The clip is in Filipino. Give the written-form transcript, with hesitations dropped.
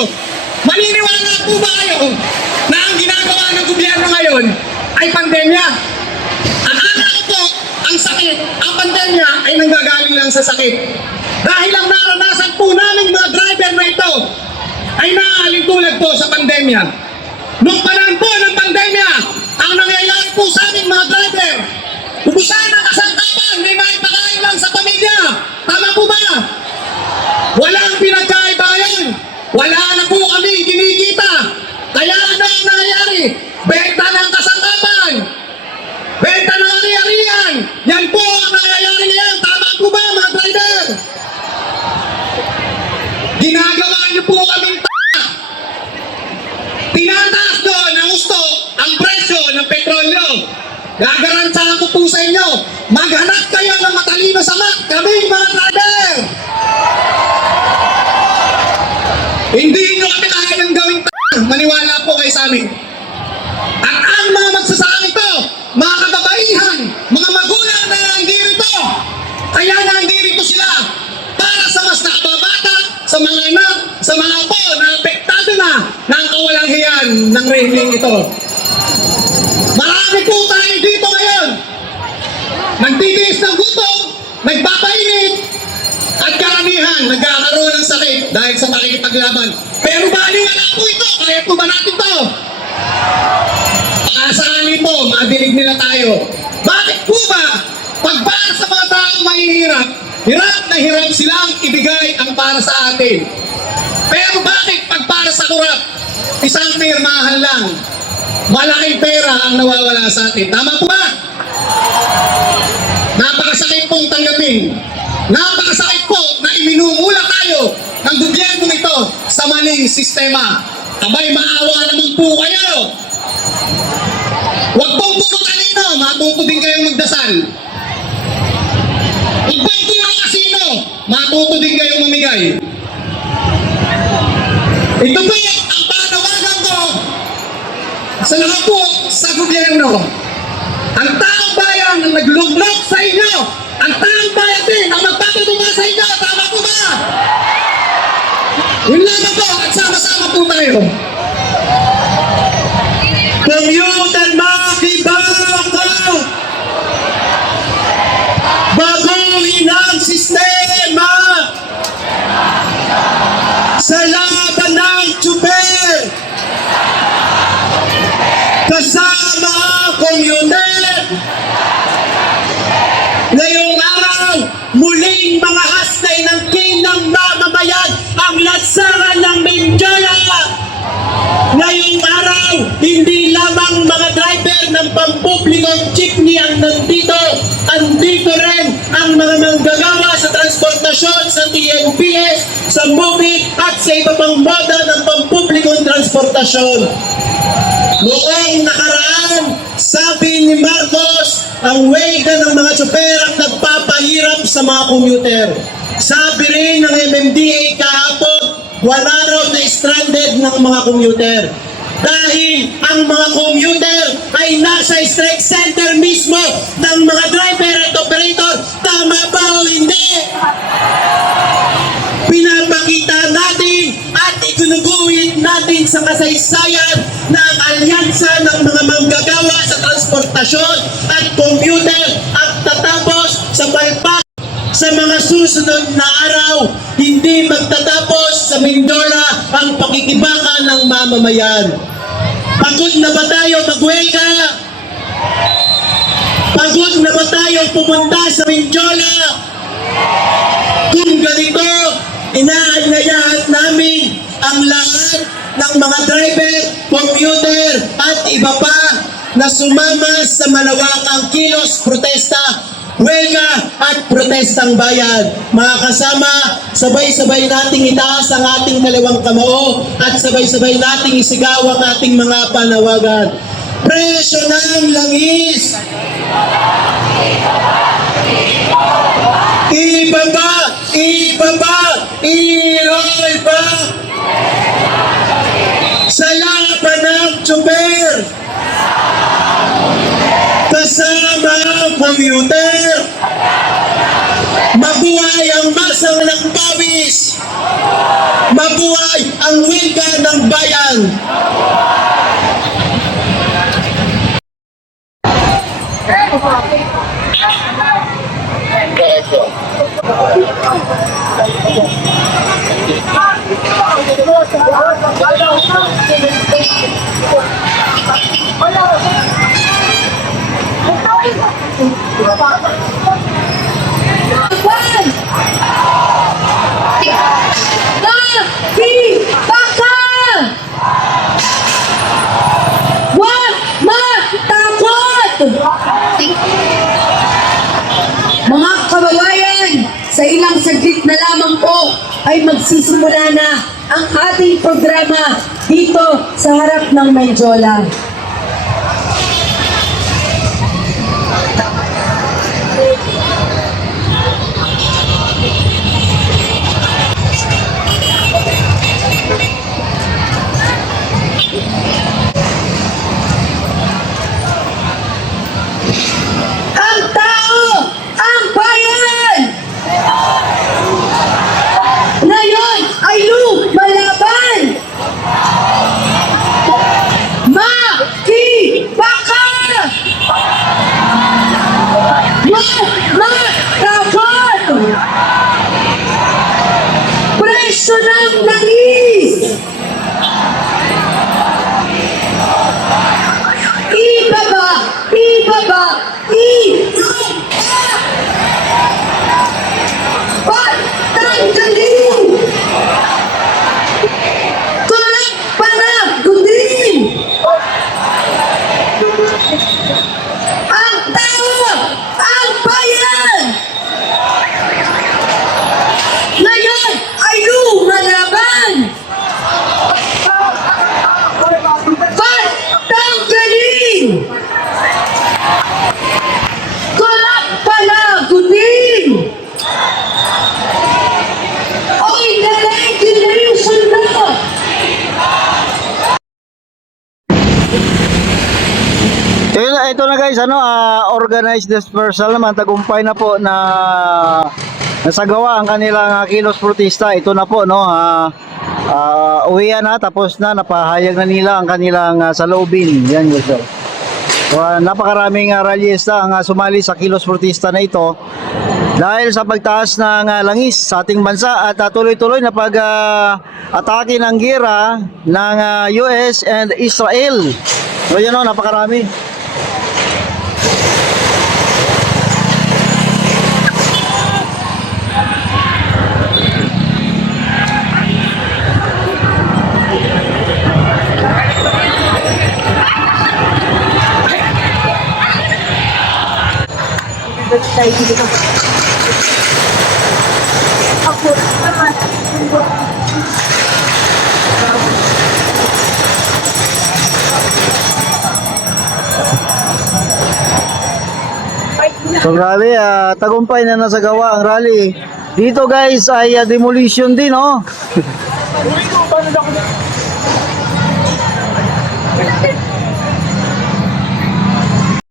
kayo. Maniniwala po ba kayo na ang ginagawa ng gobyerno ngayon ay pandemya? Akala ko po, ang sakit, ang pandemya ay nanggagaling lang sa sakit. Dahil ang naranasan po namin mga driver na ito ay naaaling tulad po sa pandemya. Noong panahon po ng pandemya, ang nangyayari po sa aming mga driver, ubusan ang kasangkapan, may maipakain lang sa pamilya. Tama po ba? Walang pinagkaiba ngayon. Wala na po kami kinikita. Kaya ano ang nangyayari? Benta ng kasangkapan. Benta ng ari-arian. Yan po ang nangyayari ngayon. Tama po ba mga driver? Ginagawa niyo po kaming tinataas doon ang gusto ang presyo ng petrolyo. Gagarantahan ko po sa inyo, maghanap kayo ng matalino sa kaming mga driver. Hindi nyo kami kaya ng gawing maniwala po kayo sa amin. At ang mga magsasakang ito, mga kababaihan, mga magulang na nandito, kaya nandito sila para sa mas nakababata, sa mga anak, sa mga apo na apektado na ng kawalang hiyan ng regime ito. Marami po tayo dito ngayon. Nagtitiis ng gutom, nagpapainit, at karamihan nagkakaroon ng sakit dahil sa pakikipaglaban. Pero baliwala po ito, kaya po ba natin ito? Pakasakali po, madinig nila tayo. Bakit po ba, pag para sa mga taong mahihirap, hirap na hirap silang ibigay ang para sa atin? Pero bakit pag para sa kurap, isang pirmahan lang, malaking pera ang nawawala sa atin? Tama po ba? Napakasakit pong tanggapin. Napakasakit po na iminumula tayo ng gobyerno ito sa maling sistema. Abay, maawa naman po kayo. Huwag pong puro talino, matuto din kayong magdasal. Huwag pong puro kasino, matuto din kayong mamigay. Ito po ang panawagan ko sa lahat po sa gobyerno. Ang taong bayan ang nagluglok sa inyo, ang taong bayan din ang magpapatuma sa inyo. Tama po ba? Yun lamang po at sama-sama po tayo. Commuter makibakaw, baguhin ang sistema sa laban ng tsuper. Kasama ang commuter. Ngayong araw, muling mga hasnay ng king ng mamamayan ang lansangan ng Mindoro. Ngayong araw, hindi lamang mga driver ng pampublikong jeepney ang nandito. Andito rin ang mga manggagawa sa transportasyon sa TNPS, sa MOVID at sa iba pang moda ng pampublikong transportasyon. Noong nakaraan, sabi ni Marcos, ang wega ng mga tsuper ang nagpapahirap sa mga commuter. Sabi rin ng MMDA kahapon, wala raw na stranded ng mga commuter. Dahil ang mga commuter ay nasa strike center mismo ng mga driver at operator. Tama ba o hindi? Pinapakita natin at itunuguhin natin sa kasaysayan ng alyansa ng mga manggagawa sa transportasyon at commuter at tatapos sa palpak. Sa mga susunod na araw, hindi magtatapos sa Mindoro ang pakikibaka ng mamamayan. Pagod na ba tayo magwelga? Pagod na ba tayo pumunta sa Mindoro? Kung ganito, inaanyayahan namin ang lahat ng mga driver, commuter at iba pa na sumama sa malawakang kilos protesta, huelga at protestang bayan. Mga kasama, sabay-sabay nating itaas ang ating kaliwang kamao at sabay-sabay nating isigaw ang ating mga panawagan. Presyo ng langis! Ibaba! Ibaba! I-roll ba? Sa laban ng tsuper! Kasama ang commuter! Mabuhay ang masang ng pawis! Mabuhay ang wika ng bayan! Huwag matakot! Mga kababayan, sa ilang saglit na lamang po ay magsisimula na ang ating programa dito sa harap ng Menjola. Ang tao, ang bayan! Ngayon ay lumalaban! Makibaka! Matakot! Presyo ng langis! Ibaba! Ibaba! Patanggalin! Tulak panagutin! Ang tao! Ang bayan! Ngayon ay lumalaban! Patanggalin! Tulak panagutin! Oy, na-regulation na! Ito na guys, organized dispersal naman, tagumpay na po na nasagawa ang kanilang kilos protesta. Ito na po, no, uwian na, tapos na, napahayag na nila ang kanilang saloobin. Yan guys. So, napakaraming rallyista ang sumali sa kilos protesta na ito dahil sa pagtaas ng langis sa ating bansa at tuloy-tuloy na pag-atake ng gera ng US and Israel. So yan o, napakarami. So grabe, tagumpay na nasagawa ang rally. Dito guys ay demolition din, oh.